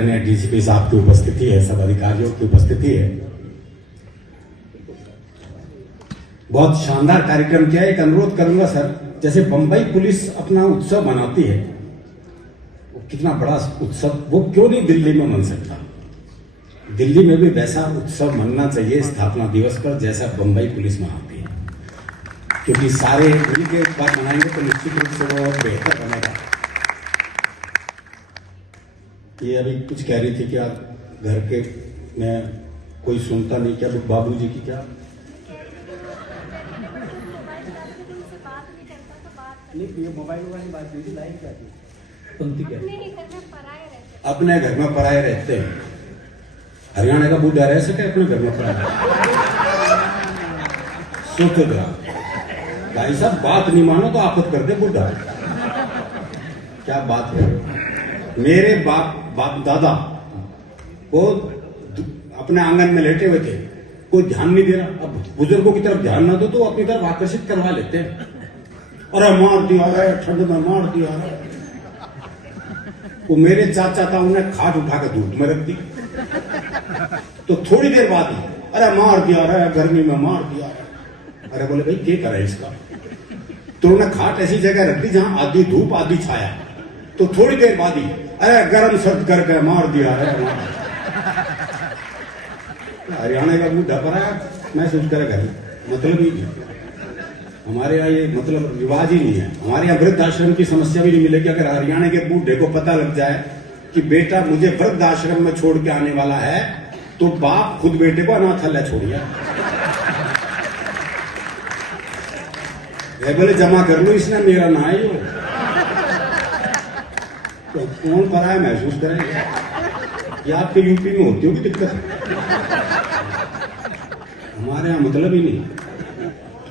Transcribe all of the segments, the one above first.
आदरणीय डीसीपी साहब की उपस्थिति है, सब अधिकारियों की उपस्थिति है। बहुत शानदार कार्यक्रम किया। एक अनुरोध करूंगा सर, जैसे बंबई पुलिस अपना उत्सव मनाती है, वो कितना बड़ा उत्सव, वो क्यों नहीं दिल्ली में मन सकता? दिल्ली में भी वैसा उत्सव मनना चाहिए स्थापना दिवस पर जैसा बंबई पुलिस मनाती है, क्योंकि सारे मिल के एक बार मनाएंगे तो निश्चित रूप से वो और बेहतर बनेगा। ये अभी कुछ कह रही थी क्या, घर के में कोई सुनता नहीं क्या, बाबूजी की क्या नहीं, ये मोबाइल वाली बात हुई थी, लाइन क्या थी, पंक्ति क्या, अपने घर में पराये रहते हैं। हरियाणा का बूढ़ा रह सके अपने घर में पराया? सोचो जरा भाई साहब, बात नहीं मानो तो आपत कर दे बूढ़ा। क्या बात है। मेरे बाप दादा वो अपने आंगन में लेटे हुए थे, कोई ध्यान नहीं दे रहा। अब बुजुर्गों की तरफ ध्यान ना दो तो अपनी तरफ आकर्षित करवा लेते हैं। अरे मार दिया है, ठंड में मार दिया है। वो मेरे चाचा था, उन्हें खाट उठा के धूप में रख दी, तो थोड़ी देर बाद ही अरे मार दिया है, गर्मी में मार दिया है। अरे बोले भाई क्या करे इसका, तो उन्होंने खाट ऐसी जगह रख दी जहां आधी धूप आधी छाया, तो थोड़ी देर बाद ही अरे गर्म सर्द करके मार दिया है। हरियाणा का बूढ़ा पराया महसूस करे घर, मतलब ही नहीं। हमारे यहाँ ये मतलब रिवाज ही नहीं है। हमारे यहाँ वृद्धाश्रम की समस्या भी नहीं मिलेगी। अगर हरियाणा के बूढ़े को पता लग जाए कि बेटा मुझे वृद्धाश्रम में छोड़ के आने वाला है, तो बाप खुद बेटे को अनाथालय छोड़िए, बोले जमा कर लो, इसने मेरा ना है यो। तो कौन पराया महसूस करेगा? ये आपके यूपी में होती होगी दिक्कत, हमारे यहाँ मतलब ही नहीं।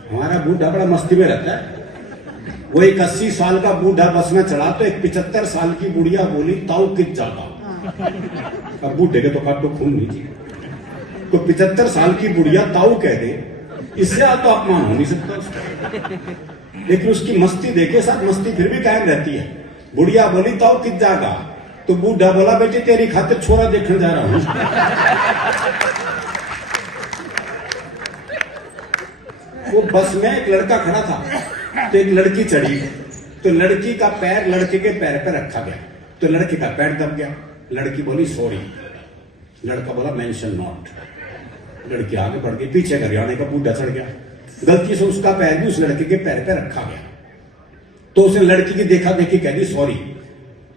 हमारा बूढ़ा बड़ा मस्ती में रहता है। वो एक 80 साल का बूढ़ा बस में चढ़ा तो एक 75 साल की बुढ़िया बोली ताऊ कित जाता। अब बूढ़े के तो काटो खून नहीं थी, तो 75 साल की बुढ़िया ताऊ कह दे, इससे तो अपमान हो नहीं सकता उसका। लेकिन उसकी मस्ती देखे, साथ मस्ती फिर भी कायम रहती है। बुढ़िया बोली ताऊ कित जागा, तो बूढ़ा बोला बेटे तेरी खातिर छोरा देखने जा रहा हूं। वो बस में एक लड़का खड़ा था, तो एक लड़की चढ़ी, तो लड़की का पैर लड़के के पैर पर रखा गया, तो लड़के का पैर दब गया। लड़की बोली सॉरी, लड़का बोला मेंशन नॉट। लड़की आगे बढ़ गई, पीछे हरियाणा का बूढ़ा चढ़ गया, गलती से उसका पैर भी उस लड़के के पैर पर रखा गया, तो उसने लड़की की देखा देखी कह दी सॉरी।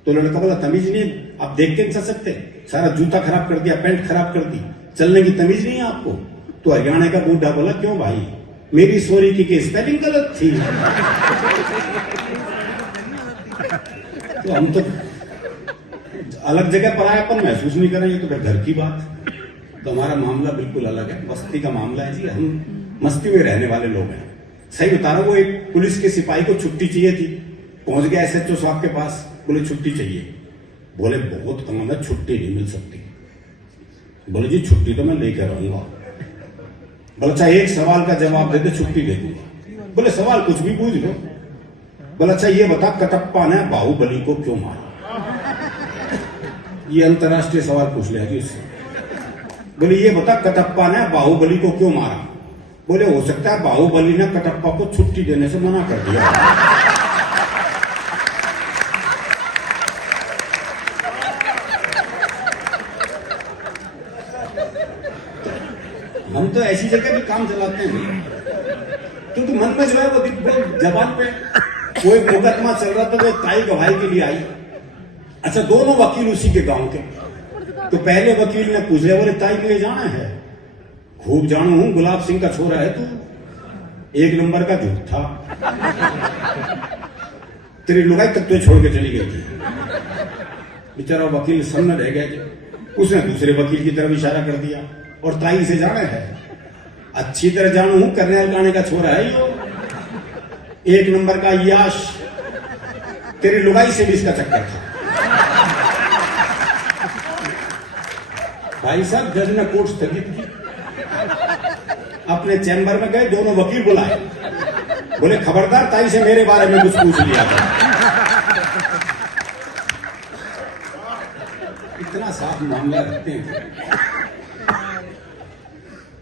तो लड़का बोला तमीज नहीं, आप देख के नहीं चल सकते, सारा जूता खराब कर दिया, पैंट खराब कर दी, चलने की तमीज नहीं है आपको? तो हरियाणा का बूढ़ा बोला क्यों भाई, मेरी सॉरी की स्पेलिंग गलत थी? तो हम तो अलग जगह परायापन महसूस नहीं करेंगे, तो फिर घर की बात। तो हमारा मामला बिल्कुल अलग है, मस्ती का मामला है जी। हम मस्ती में रहने वाले लोग हैं। सही बता रहा हूं, वो एक पुलिस के सिपाही को छुट्टी चाहिए थी, पहुंच गया एसएचओ साहब के पास, बोले छुट्टी चाहिए। बोले बहुत काम है, छुट्टी नहीं मिल सकती। बोले जी छुट्टी तो मैं लेकर आऊंगा। बोला अच्छा एक सवाल का जवाब दे दे, छुट्टी दे दूंगा। बोले सवाल कुछ भी पूछ लो। बोला अच्छा ये बता, कटप्पा ने बाहुबली को क्यों मारा? ये अंतरराष्ट्रीय सवाल पूछ लिया जी उससे। बोले ये बता, कटप्पा ने बाहुबली को क्यों मारा? बोले हो सकता है बाहुबली ने कटप्पा को छुट्टी देने से मना कर दिया। हम तो ऐसी जगह भी काम चलाते हैं क्योंकि मन में जो है वो जबान पे। वो एक मुकदमा चल रहा था, वो ताई गवाही के लिए आई। अच्छा दोनों वकील उसी के गांव के, तो पहले वकील ने पूछ लिया, बोले ताई के जाना है? खूब जाना हूं, गुलाब सिंह का छोरा है तू, एक नंबर का झूठ था, तेरी लुगाई तक तो छोड़ के चली गई थी। बेचारा वकील सामने रह गया, उसने दूसरे वकील की तरफ इशारा कर दिया, और ताई से जाना है? अच्छी तरह जानू हूं, करनेल गाने का छोरा है यो, एक नंबर का याश, तेरी लुगाई से भी इसका चक्कर था। भाई साहब जज ने कोर्ट स्थगित की, अपने चैम्बर में गए, दोनों वकील बुलाए, बोले खबरदार ताई से मेरे बारे में कुछ पूछ लिया था। इतना साफ मामला रखते हैं।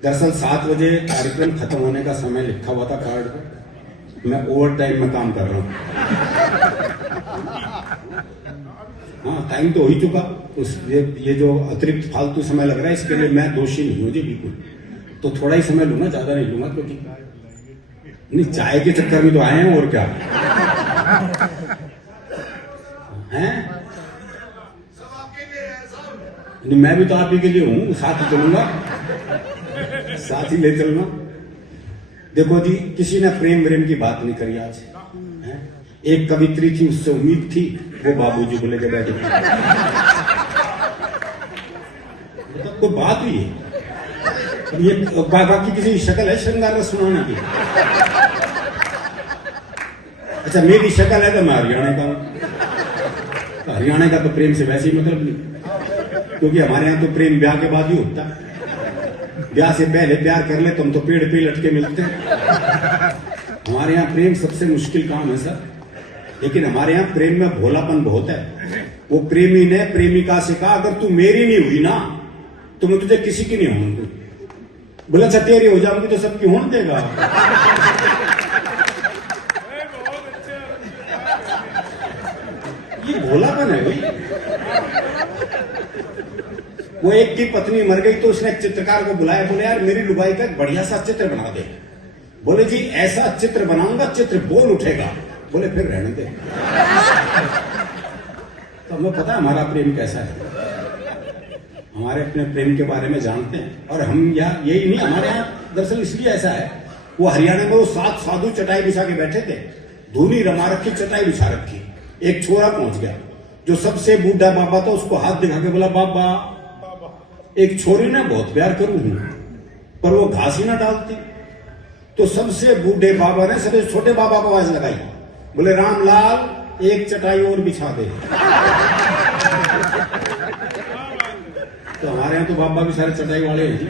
दरअसल 7 बजे कार्यक्रम खत्म होने का समय लिखा हुआ था कार्ड पर, मैं ओवर टाइम में काम कर रहा हूं। हाँ, टाइम तो हो ही चुका। ये जो अतिरिक्त फालतू समय लग रहा है इसके लिए मैं दोषी नहीं हूं जी, बिल्कुल। तो थोड़ा ही समय लूंगा, ज्यादा नहीं लूंगा, क्योंकि नहीं चाय के चक्कर में तो आए हैं, और क्या हैं। नहीं, मैं भी तो आप ही के लिए हूं, साथ ही चलूंगा, साथ ही ले चलूंगा। देखो जी, किसी ने प्रेम व्रेम की बात नहीं करी आज है? एक कवित्री थी, उससे उम्मीद थी, वो बाबूजी को लेकर बैठे। मतलब कोई बात हुई है? ये बाकी किसी की शक्ल है श्रृंगार रस सुनाने की? अच्छा, मेरी शक्ल है तो मैं हरियाणा का हूं। हरियाणा का तो प्रेम से वैसे ही मतलब नहीं, क्योंकि हमारे यहां तो प्रेम ब्याह के बाद ही होता है। ब्याह से पहले प्यार कर ले तुम तो पेड़ पे लटके मिलते हैं। हमारे यहाँ प्रेम सबसे मुश्किल काम है सर, लेकिन हमारे यहाँ प्रेम में भोलापन बहुत है। वो प्रेमी ने प्रेमिका से कहा, अगर तू मेरी नहीं हुई ना तो मैं तुझे किसी की नहीं होने दूं। बोला अच्छा तेरी हो जाऊंगी तो सबकी होने देगा। ये भोलापन है भाई। वो एक की पत्नी मर गई तो उसने एक चित्रकार को बुलाया, बोले यार मेरी लुगाई का एक बढ़िया सा चित्र बना दे। बोले जी ऐसा चित्र बनाऊंगा चित्र बोल उठेगा। बोले फिर रहने दे। तो हमें पता है हमारा प्रेम कैसा है, हमारे अपने प्रेम के बारे में जानते हैं। और हम यहाँ यही नहीं, हमारे यहाँ दरअसल इसलिए ऐसा है, वो हरियाणा में वो 7 साधु चटाई बिछा के बैठे थे, धूनी रमा रखी, चटाई बिछा रखी। एक छोरा पहुंच गया जो सबसे बूढ़ा बाबा था, उसको हाथ दिखा के बोला बाबा। एक छोरी ने बहुत प्यार करूं पर वो घास ही ना डालती, तो सबसे बूढ़े बाबा ने सबसे छोटे बाबा को आवाज लगाई, बोले रामलाल एक चटाई और बिछा दे। तो हमारे यहाँ तो बाबा भी सारे चटाई वाले हैं जी।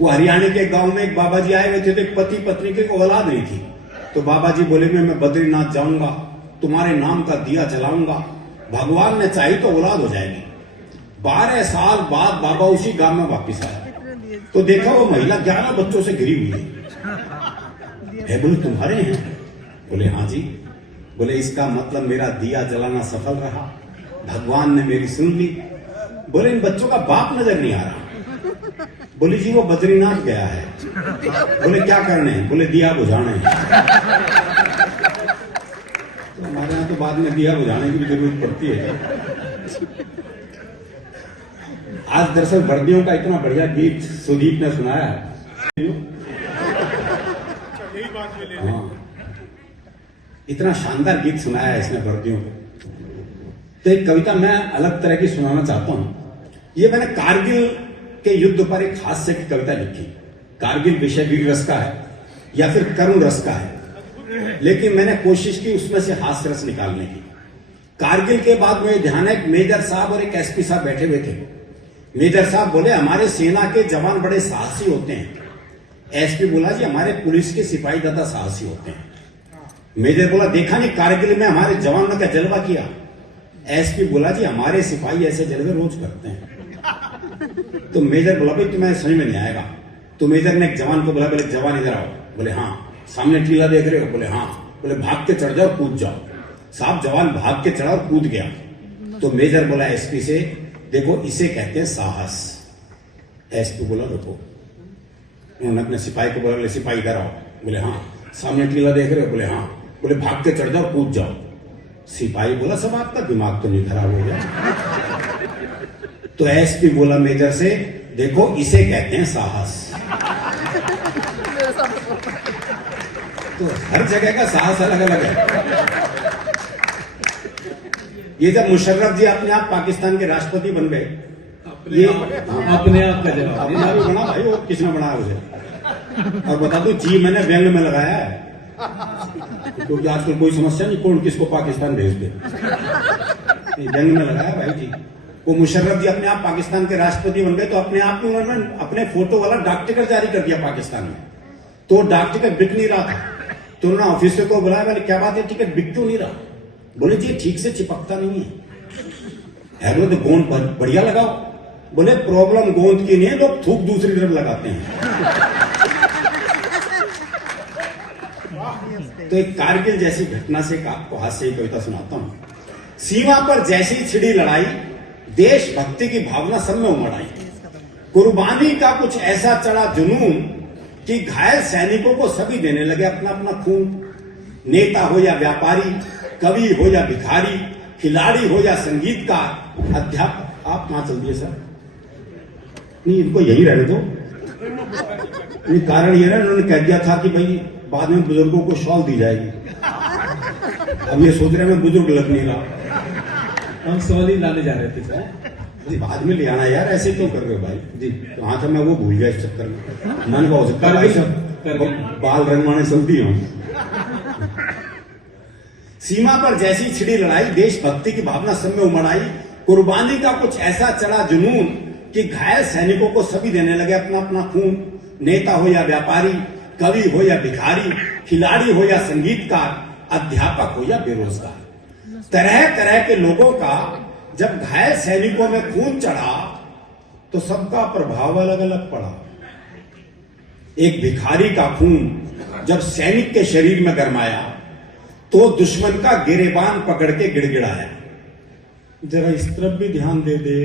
वो हरियाणा के गांव में एक बाबा जी आए हुए थे, तो एक पति पत्नी की औलाद नहीं थी। तो बाबा जी बोले मैं बद्रीनाथ जाऊंगा, तुम्हारे नाम का दिया जलाऊंगा, भगवान ने चाही तो औलाद हो जाएगी। 12 साल बाद बाबा उसी गांव में वापिस आया, तो देखा वो महिला 11 बच्चों से घिरी हुई है। बोले तुम्हारे हैं? बोले हाँ जी। बोले इसका मतलब मेरा दिया जलाना सफल रहा, भगवान ने मेरी सुन ली। बोले इन बच्चों का बाप नजर नहीं आ रहा। बोले जी वो बद्रीनाथ गया है। बोले क्या करने हैं? बोले दिया बुझाने हैं। तो हमारे यहाँ तो बाद में दिया बुझाने की भी जरूरत पड़ती है। आज दरअसल वर्दियों का इतना बढ़िया गीत सुदीप ने सुनाया है। हाँ, इतना शानदार गीत सुनाया है इसने वर्दियों को। तो एक कविता मैं अलग तरह की सुनाना चाहता हूं। ये मैंने कारगिल के युद्ध पर एक हास्य की कविता लिखी। कारगिल विषय वीर रस का है या फिर करुण रस का है, लेकिन मैंने कोशिश की उसमें से हास्य रस निकालने की। कारगिल के बाद मुझे ध्यान है, एक मेजर साहब और एक एसपी साहब बैठे हुए थे। मेजर साहब बोले हमारे सेना के जवान बड़े साहसी होते हैं। एसपी बोला जी हमारे पुलिस के सिपाही ज्यादा साहसी होते हैं। मेजर बोला देखा नहीं कारगिल में हमारे जवान ने क्या जलवा किया। एसपी बोला जी हमारे सिपाही ऐसे जलवे रोज करते हैं। तो मेजर बोला भाई तुम्हें समझ में नहीं आएगा। तो मेजर ने एक जवान को बोला, बोले जवान इधर आओ। बोले हाँ। सामने टीला देख रहे हो? बोले हाँ। बोले भाग के चढ़ जाओ, कूद जाओ। साहब जवान भाग के चढ़ा और कूद गया। तो मेजर बोला एसपी से, देखो इसे कहते हैं साहस। एसपी बोला रुको। उन्होंने अपने सिपाही को बोला, बोले सिपाही इधर आओ। बोले हाँ। सामने टीला देख रहे हो? बोले हाँ। बोले भाग के चढ़ जाओ, कूद जाओ। सिपाही बोला सब आपका दिमाग तो नहीं खराब हो गया? तो एसपी बोला मेजर से, देखो इसे कहते हैं साहस। तो हर जगह का साहस अलग अलग है। ये जब मुशर्रफ जी अपने आप पाकिस्तान के राष्ट्रपति बन गए, ये अपने आप का जवाब अपने आप ही बना भाई, वो किसने बनाया उसे? और बता दो जी मैंने व्यंग में लगाया है, क्योंकि आजकल कोई समस्या नहीं कौन किसको पाकिस्तान भेज दे। व्यंग में लगाया भाई जी। वो मुशर्रफ जी अपने आप पाकिस्तान के राष्ट्रपति बन गए, तो अपने आप ही उन्होंने अपने फोटो वाला डाक टिकट जारी कर दिया पाकिस्तान में। तो डाक टिकट बिक नहीं रहा था, तो उन्होंने ऑफिसर को बुलाया, बोले क्या बात है टिकट बिक क्यों नहीं रहा? बोले जी ठीक से चिपकता नहीं है। है बोले तो गोंद बढ़िया लगाओ। बोले प्रॉब्लम गोंद की नहीं है, लोग थूक दूसरी तरफ लगाते हैं। तो एक कारगिल जैसी घटना से आपको हास्य की कविता सुनाता हूं। सीमा पर जैसी छिड़ी लड़ाई, देशभक्ति की भावना सब में उमड़ आई। कुर्बानी का कुछ ऐसा चढ़ा जुनून कि घायल सैनिकों को सभी देने लगे अपना अपना खून। नेता हो या व्यापारी, कवि हो या भिखारी, खिलाड़ी हो या संगीतकार, अध्यापक। आप कहां चल दिए सर? नहीं, इनको यही रहने दो। नहीं, कारण ये ना, उन्होंने कह दिया था कि भाई बाद में बुजुर्गों को शॉल दी जाएगी। अब ये सोच रहे हैं मैं बुजुर्ग लग नहीं रहा। हम सवाल ही लाने जा रहे थे सर। जी, बाद में ले आना यार, ऐसे क्यों कर रहे हो भाई जी? कहाँ था मैं, वो भूल गया इस चक्कर में। मन का हो सकता है भाई सब बाल रंगवाने चलती हूं। सीमा पर जैसी छिड़ी लड़ाई, देशभक्ति की भावना सब में उमड़ आई। कुर्बानी का कुछ ऐसा चढ़ा जुनून कि घायल सैनिकों को सभी देने लगे अपना अपना खून। नेता हो या व्यापारी, कवि हो या भिखारी, खिलाड़ी हो या संगीतकार, अध्यापक हो या बेरोजगार, तरह तरह के लोगों का जब घायल सैनिकों में खून चढ़ा तो सबका प्रभाव अलग अलग पड़ा। एक भिखारी का खून जब सैनिक के शरीर में गरमाया तो दुश्मन का गिरेबान पकड़ के गिड़गिड़ाया, जरा इस तरफ भी ध्यान दे दे,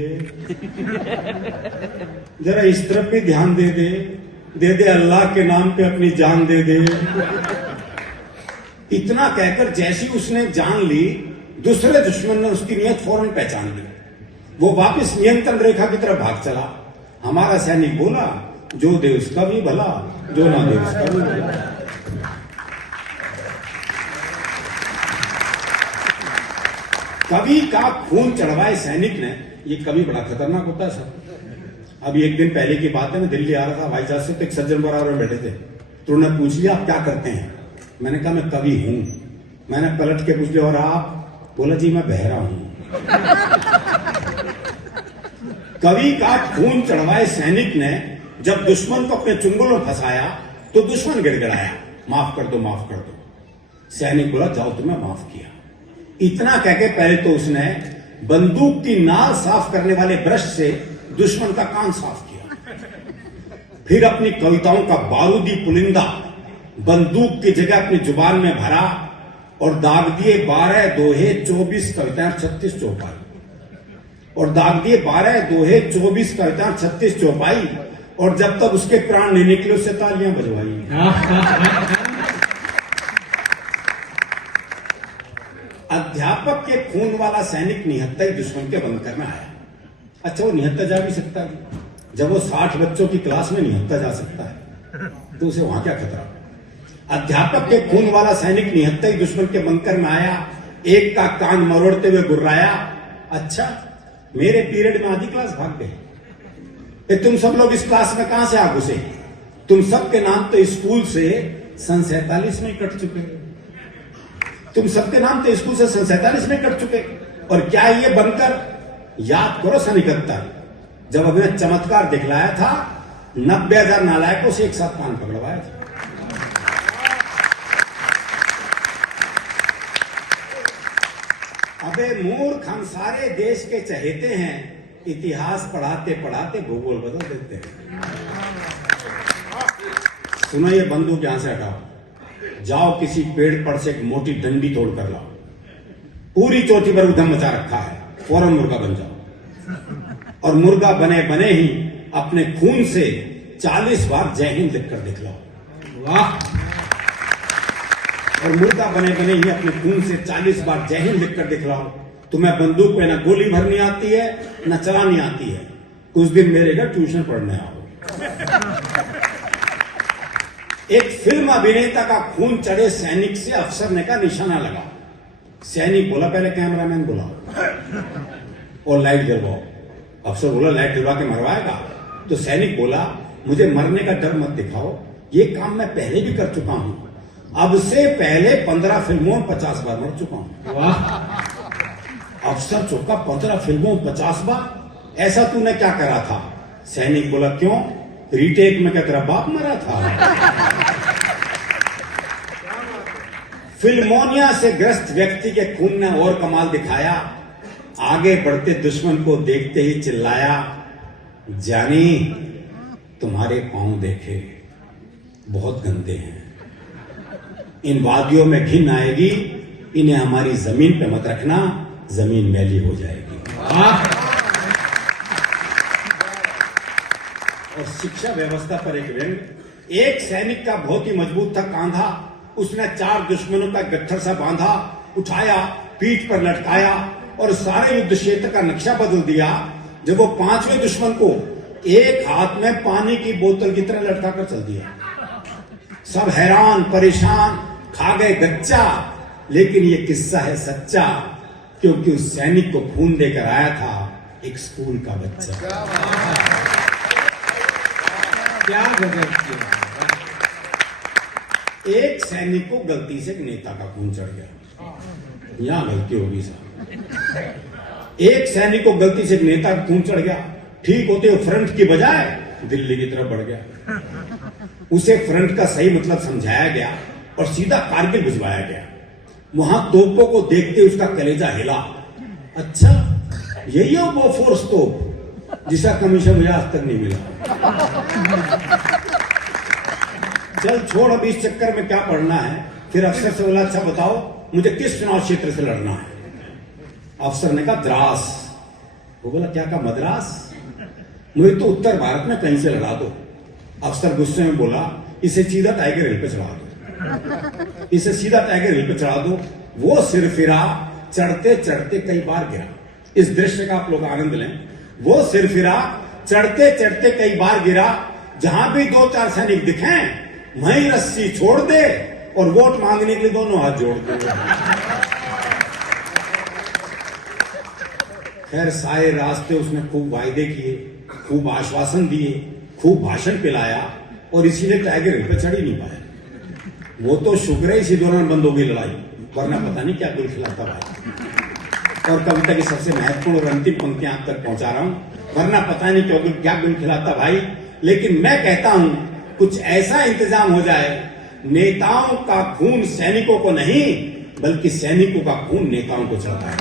जरा इस तरफ भी ध्यान दे दे अल्लाह के नाम पे अपनी जान दे दे। इतना कहकर जैसी उसने जान ली, दूसरे दुश्मन ने उसकी नियत फौरन पहचान ली। वो वापस नियंत्रण रेखा की तरफ भाग चला। हमारा सैनिक बोला, जो दे उसका भी भला, जो ना दे उसका भी भला। कवि का खून चढ़वाए सैनिक ने, ये कवि बड़ा खतरनाक होता है सर। अभी एक दिन पहले की बात है, मैं दिल्ली आ रहा था भाई साहब से, तो एक सज्जन बराबर में बैठे थे, तो उन्होंने पूछ लिया आप क्या करते हैं? मैंने कहा मैं कवि हूं। मैंने पलट के पूछ लिया और आप? बोला जी मैं बहरा हूं। कवि का खून चढ़वाए सैनिक ने जब दुश्मन को अपने चुंगल में फंसाया तो दुश्मन गिड़गिड़ाया, माफ कर दो माफ कर दो। सैनिक बोला जाओ तुम्हें माफ किया। इतना कहके पहले तो उसने बंदूक की नाल साफ करने वाले ब्रश से दुश्मन का कान साफ किया, फिर अपनी कविताओं का बारूदी पुलिंदा बंदूक की जगह अपनी जुबान में भरा और दाग दिए 12 दोहे 24 कविताएं 36 चौपाई, और दाग दिए 12 दोहे 24 कविताएं 36 चौपाई, और जब तक उसके प्राण नहीं निकले उससे तालियां बजवाई। अध्यापक के खून वाला सैनिक निहत्था ही दुश्मन के बंकर में आया। अच्छा, वो निहत्था जा भी सकता है, जब वो 60 बच्चों की क्लास में निहत्था जा सकता है तो उसे वहां क्या खतरा? अध्यापक के खून वाला सैनिक निहत्था ही दुश्मन के बंकर में आया, एक का कान मरोड़ते हुए गुर्राया, अच्छा मेरे पीरियड में आधी क्लास भाग गए। तुम सब लोग इस क्लास में कहां से आ घुसे? तुम सबके नाम तो स्कूल से सन 47 में कट चुके, तुम सबके नाम तो स्कूल से सन 47 में कट चुके। और क्या ये बनकर याद करो सन 71 जब हमने चमत्कार दिखलाया था, 90,000 नालायकों से एक साथ कान पकड़वाया था। अबे मूर्ख, हम सारे देश के चहेते हैं, इतिहास पढ़ाते पढ़ाते भूगोल बदल देते हैं। सुनो, ये बंदूक यहां से हटाओ, जाओ किसी पेड़ पर से एक मोटी डंडी तोड़ कर लाओ, पूरी चोटी पर उधम मचा रखा है, फौरन मुर्गा बन जाओ, और मुर्गा बने बने ही अपने खून से 40 बार जय हिंद लिखकर दिखलाओ। वाह! और मुर्गा बने बने ही अपने खून से 40 बार जय हिंद लिखकर दिखलाओ। तुम्हें बंदूक पे ना गोली भरनी आती है ना चलानी आती है, कुछ दिन मेरे घर ट्यूशन पढ़ने आओ। एक फिल्म अभिनेता का खून चढ़े सैनिक से अफसर ने का निशाना लगा। सैनिक बोला पहले कैमरामैन बुलाओ और लाइट जलवाओ। अफसर बोला लाइट जलवा के मरवाएगा? तो सैनिक बोला मुझे मरने का डर मत दिखाओ, ये काम मैं पहले भी कर चुका हूं, अब से पहले 15 फिल्मों में 50 बार मर चुका हूं। वाह! अफसर चौका, 15 फिल्मों में 50 बार? ऐसा तूने क्या करा था? सैनिक बोला क्यों, रीटेक में क्या तेरा बाप मरा था? फिल्मोनिया से ग्रस्त व्यक्ति के खून ने और कमाल दिखाया। आगे बढ़ते दुश्मन को देखते ही चिल्लाया, जानी तुम्हारे पांव देखे बहुत गंदे हैं, इन वादियों में घिन आएगी, इन्हें हमारी जमीन पे मत रखना, जमीन मैली हो जाएगी। और शिक्षा व्यवस्था पर एक व्यंग, एक सैनिक का बहुत ही मजबूत था कांधा, उसने 4 दुश्मनों का गट्ठर सा बांधा, उठाया, पीठ पर लटकाया और सारे युद्ध क्षेत्र का नक्शा बदल दिया। जब वो 5वें दुश्मन को एक हाथ में पानी की बोतल की तरह लटका कर चल दिया, सब हैरान परेशान, खा गए गच्चा। लेकिन ये किस्सा है सच्चा, क्योंकि उस सैनिक को खून देकर आया था एक स्कूल का बच्चा। क्या गजब किया। एक सैनिक को गलती से एक नेता का खून चढ़ गया, यहां गलती होगी साहब। एक सैनिक को गलती से एक नेता का खून चढ़ गया, ठीक होते हुए फ्रंट की बजाय दिल्ली की तरफ बढ़ गया। उसे फ्रंट का सही मतलब समझाया गया और सीधा कारगिल भिजवाया गया। वहां तोपों को देखते उसका कलेजा हिला, अच्छा यही है वो फोर्स तोप जिसका कमीशन मुझे आज तक नहीं मिला। चल छोड़, अभी इस चक्कर में क्या पढ़ना है। फिर अफसर से बोला, अच्छा बताओ मुझे किस चुनाव क्षेत्र से लड़ना है। अफसर ने कहा द्रास। वो बोला क्या कहा, मद्रास? मुझे तो उत्तर भारत में कहीं से लड़ा दो। अफसर गुस्से में बोला, इसे सीधा टाइगर हिल पे चढ़ा दो, इसे सीधा टाइगर हिल पे चढ़ा दो। वो सिर फिरा, चढ़ते चढ़ते कई बार गिरा। इस दृश्य का आप लोग आनंद लें। वो सिर फिरा, चढ़ते चढ़ते कई बार गिरा, जहां भी 2-4 सैनिक दिखे वहीं रस्सी छोड़ दे और वोट मांगने के लिए दोनों हाथ जोड़ दे। खैर सारे रास्ते उसने खूब वायदे किए, खूब आश्वासन दिए, खूब भाषण पिलाया और इसीलिए टाइगर हिल पे चढ़ ही नहीं पाया। वो तो शुक्र है इसी दौरान बंद हो गई लड़ाई, वरना पता नहीं क्या गुल खिलाता भाई। और कविता की सबसे महत्वपूर्ण और अंतिम पंक्तियां आप तक पहुंचा रहा हूं, वरना पता नहीं क्या गुल खिलाता भाई। लेकिन मैं कहता हूं कुछ ऐसा इंतजाम हो जाए, नेताओं का खून सैनिकों को नहीं बल्कि सैनिकों का खून नेताओं को चढ़ता है।